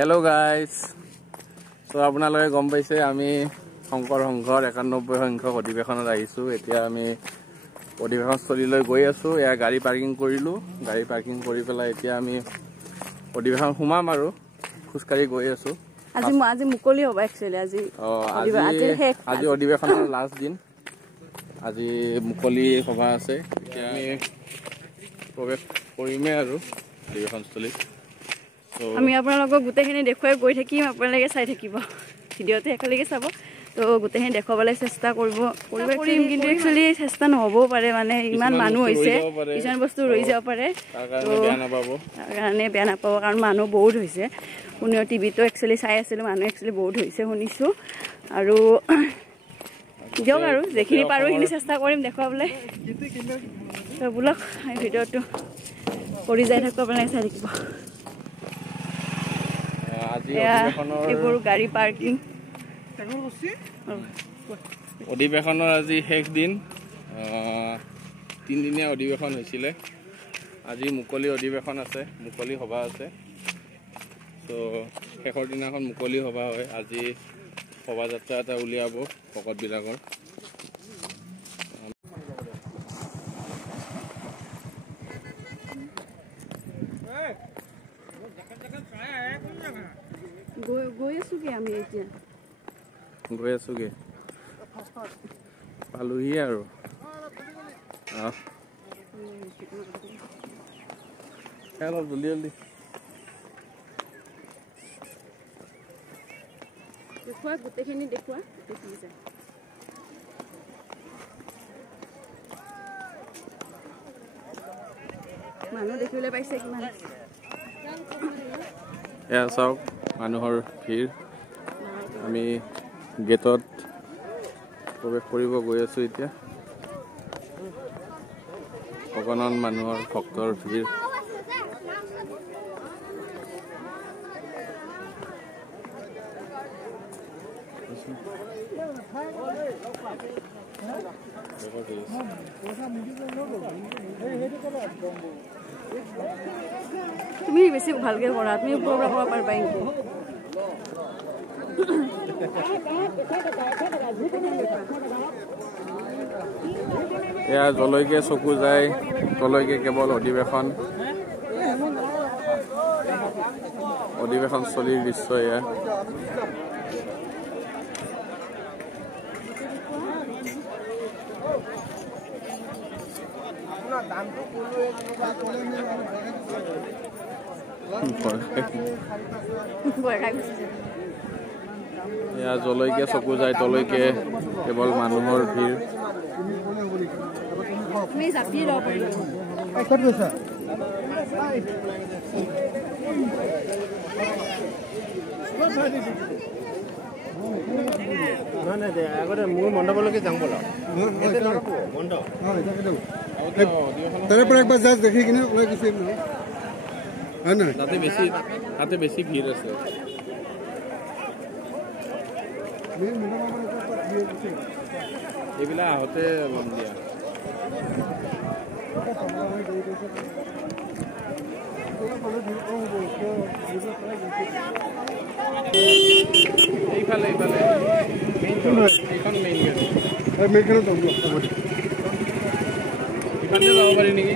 Hello guys, so আপোনালোকে গম পাইছে আমি শংকৰ সংঘৰ 91 সংখ্যক অধিৱেশনত আহিছো। এতিয়া আমি অধিৱেশনস্থলীলৈ গৈ আছো। এয়া গাড়ী পাৰ্কিং কৰিলো। গাড়ী পাৰ্কিং কৰি পেলাই এতিয়া আমি অধিৱেশন সোমাম আৰু খুচকাৰি গৈ আছো। আজি মুকলি হ'ব একচুয়ালি আজি অধিৱেশনৰ লাষ্ট দিন। আজি মুকলি সভা আছে। এতিয়া আমি প্ৰৱেশ কৰিমে আৰু অধিৱেশনস্থলীত। আমি আপোনালোকক গোটেইখিনি দেখুৱাই গৈ থাকিম, আপোনালোকে চাই থাকিব ভিডিঅ'টো একেলগে চাব। তো গোটেইখিনি দেখুৱাবলৈ চেষ্টা কৰিব পাৰিম, কিন্তু একচুৱেলি চেষ্টা নহ'বও পাৰে, মানে ইমান মানুহ হৈছে, কিছুমান বস্তু ৰৈ যাব পাৰে, তো তাৰ কাৰণে বেয়া নাপাব, কাৰণ মানুহ বহুত হৈছে। কোনেও টিভিটো একচুৱেলি চাই আছিলোঁ, মানুহ একচুৱেলি বহুত হৈছে শুনিছোঁ। আৰু দিয়ক আৰু যিখিনি পাৰোঁ সেইখিনি চেষ্টা কৰিম দেখুৱাবলৈ। তো বোলক এই ভিডিঅ'টো কৰি যাই থাকিব আপোনালোকে চাই থাকিব। এইবোৰ গাড়ী পাৰ্কিং। অধিৱেশনৰ আজি শেষ দিন, 3 দিনীয়া অধিৱেশন হৈছিলে। আজি মুকলি অধিৱেশন আছে, মুকলি সভা আছে। তো শেষৰ দিনাখন মুকলি সভা হয়। আজি শোভাযাত্ৰা এটা উলিয়াব ভকতবিলাকৰ। গৈ আছোগে আমি, এতিয়া গৈ আছোগে, পালোহি আৰু। অলপ জলদি জলদি দেখুৱা, গোটেইখিনি দেখুৱা, গোটেইখিনি যায়। মানুহ দেখিবলৈ পাইছে কিমান? এয়া চাওক মানুহৰ ভিৰ। আমি গেটত প্ৰৱেশ কৰিব গৈ আছোঁ এতিয়া। অগণন মানুহৰ ভক্তৰ ভিৰ। তুমি বেছি ভালকে কৰা, তুমি ওপৰৰ পৰা কৰিব পাৰিবা নেকি? এয়া যলৈকে চকু যায় তলৈকে কেৱল অধিৱেশনস্থলীৰ দৃশ্য এয়া। এয়া যলৈকে চকু যায় তলৈকে কেৱল মানুহৰ ভিৰ। আগতে মোৰ মণ্ডপলৈকে যাওঁ ব'লা, তাৰে পৰা একবাৰ জাষ্ট দেখি কিনে ওলাই গুচি আহিম। তাতে বেছি ভিৰ আছে। এইবিলাক আহোঁতে লম দিয়া। এইফালে এইখন মেইন গেট। মেইনখনত ইফালে যাব পাৰি নেকি?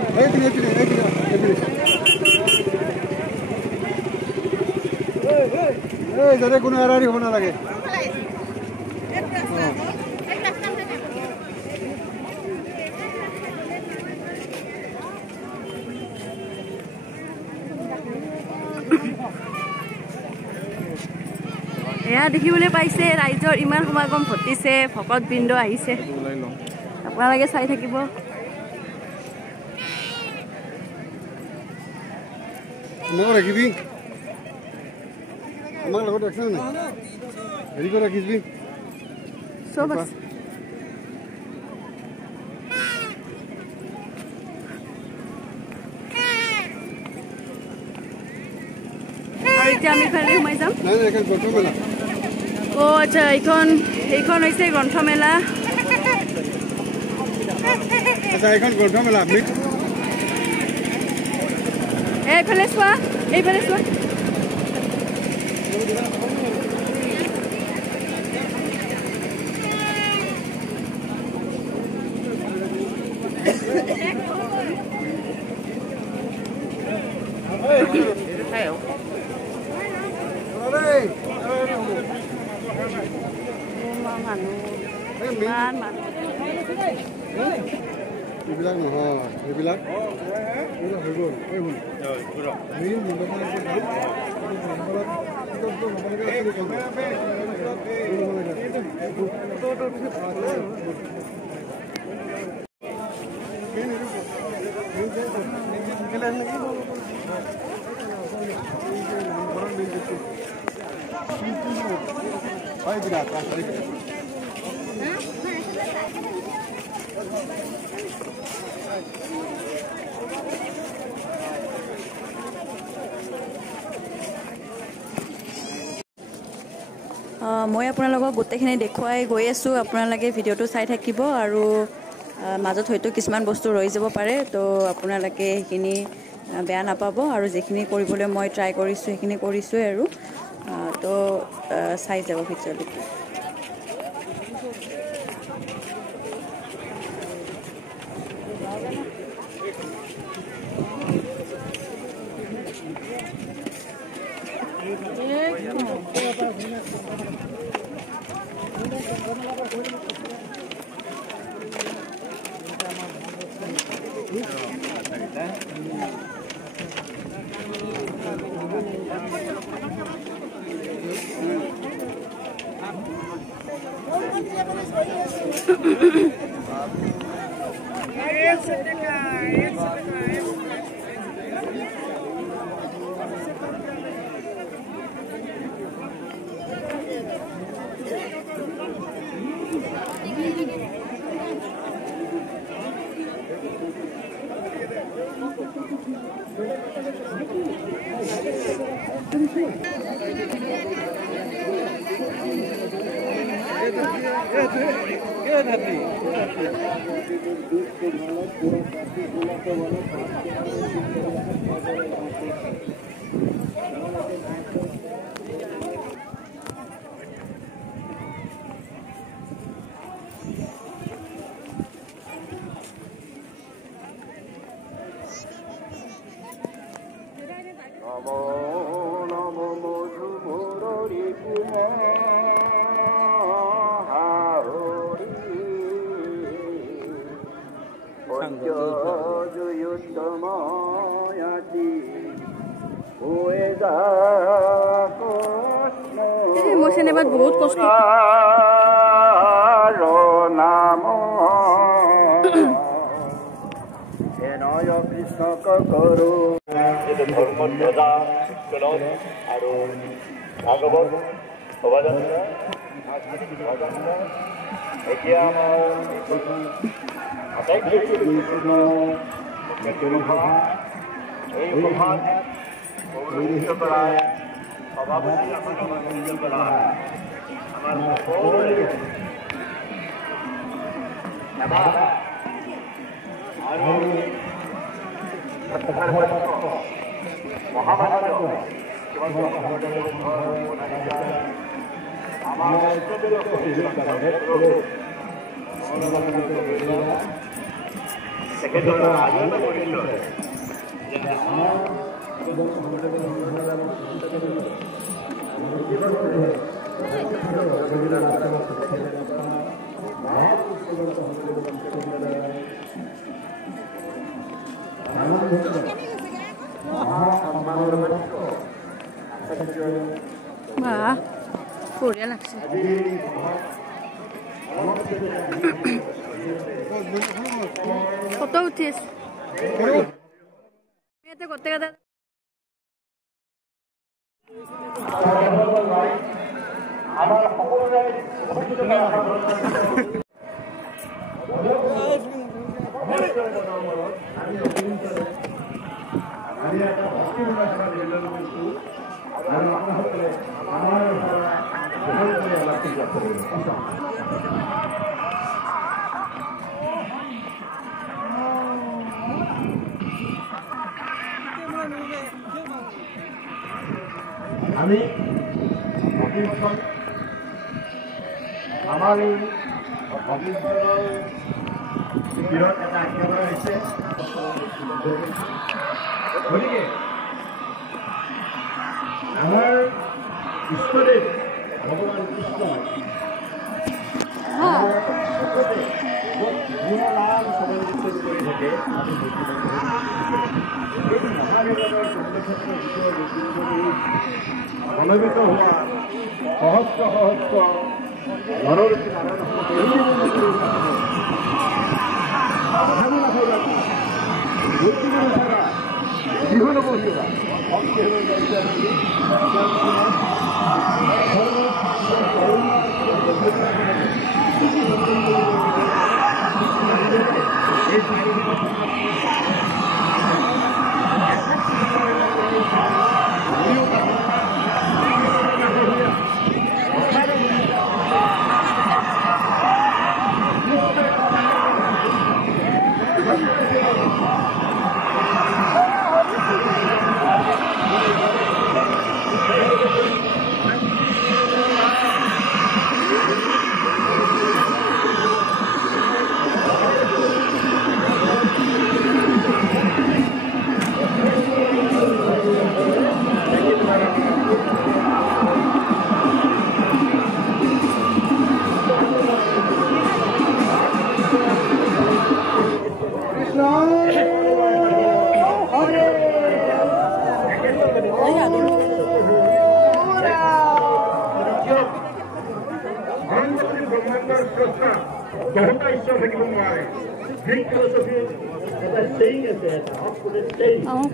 যাতে কোনো এৰাৰি হ'ব নালাগে। এয়া দেখিবলৈ পাইছে, ৰাইজৰ ইমান সমাগম ঘটিছে, ভকতবৃন্দ আহিছে, আপোনালোকে চাই থাকিব। ৰাখিবি আমাৰ লগত ৰাখিছ নাই? হেৰি কৰি ৰাখিবি চব আছে। আৰু এতিয়া আমি ইফালে সোমাই যাম। অ' আচ্ছা, এইখন হৈছে গ্ৰন্থমেলা। এইফালে চোৱা, এইফালে চোৱা। এইবিলাক নহয়, এইবিলাক হৈ গ'ল। মই আপোনালোকক গোটেইখিনি দেখুৱাই গৈ আছোঁ আপোনালোকে ভিডিঅ'টো চাই থাকিব আৰু মাজত হয়তো কিছুমান বস্তু ৰৈ যাব পাৰে তো আপোনালোকে সেইখিনি বেয়া নাপাব আৰু যিখিনি কৰিবলৈ মই ট্ৰাই কৰিছোঁ সেইখিনি কৰিছোঁই আৰু তো চাই যাব ভিডিঅ'টো emotion ebat bahut kosto naam enoy krishna ka karo eto dharma dada kalo aru bhagavat bhajan ekia ma atai krishna এই মহান পৌরহিত্য করায় সভাপতি আমার মঞ্জুর করা আমার সকলের মহামান্য আমার সেক্রেটারি আয়োজন করেছিল বঢ়িয়া লাগছে ফটো উঠিছ করতে কথা আমি আমার এই বিরত এটা আজ্ঞা করা হয়েছে গতিকে আমার ঈশ্বরের ভগবান কৃষ্ণ গুণলাভ সমালোচনা করে থাকে মনোনীত হওয়া সহস্র সহস্র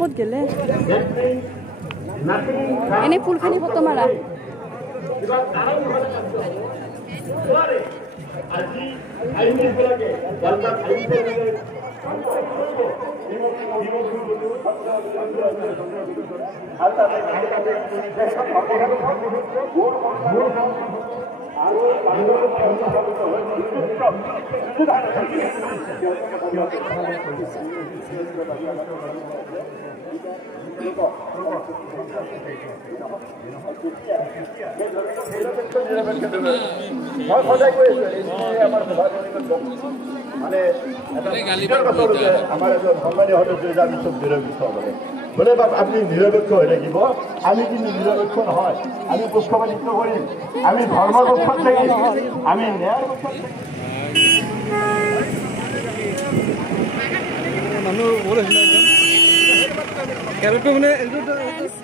ক'ত গেলে এনে ফুলখিনি ফটো মাৰা বোলে আপনি নিৰপেক্ষ হয়ে থাকিব আমি কিন্তু নিৰপেক্ষ নহয় আমি পক্ষপাতিত্ব কৰিম আমি ধৰ্মৰ পক্ষত থাকিম আমি ন্যায়ৰ পক্ষত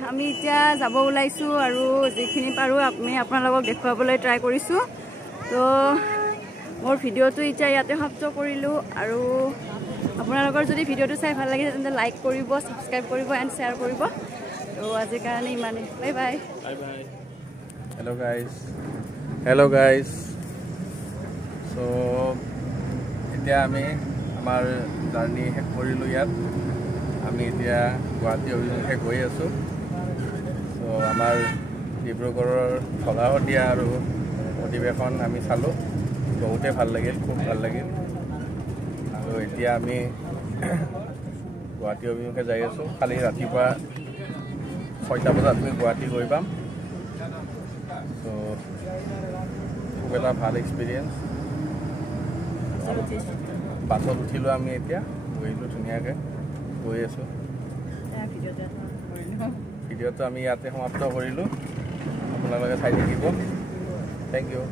আমি এতিয়া যাব ওলাইছোঁ আৰু যিখিনি পাৰোঁ আমি আপোনালোকক দেখুৱাবলৈ ট্ৰাই কৰিছোঁ তো মোৰ ভিডিঅ'টো এতিয়া ইয়াতে সমাপ্ত কৰিলোঁ আৰু আপোনালোকৰ যদি ভিডিঅ'টো চাই ভাল লাগিছে তেন্তে লাইক কৰিব ছাবস্ক্ৰাইব কৰিব এণ্ড শ্বেয়াৰ কৰিব তো আজিৰ কাৰণে ইমানেই বাই বাই হেল্ল' গাইজ চ' এতিয়া আমি আমাৰ জাৰ্ণি শেষ কৰিলোঁ ইয়াত আমি এতিয়া গুৱাহাটী অভিমুখে গৈ আছোঁ চ' আমাৰ ডিব্ৰুগড়ৰ ধলাশদিয়া আৰু অধিৱেশন আমি চালোঁ বহুতেই ভাল লাগিল খুব ভাল লাগিল আৰু এতিয়া আমি গুৱাহাটী অভিমুখে যাই আছোঁ কালি ৰাতিপুৱা 6টা বজাত আমি গুৱাহাটী গৈ পাম চ' খুব এটা ভাল এক্সপিৰিয়েঞ্চ বাছত উঠিলোঁ আমি এতিয়া বহিলোঁ ধুনীয়াকৈ গৈ আছোঁ ভিডিঅ'টো আমি ইয়াতে সমাপ্ত কৰিলোঁ আপোনালোকে চাই থাকিব থেংক ইউ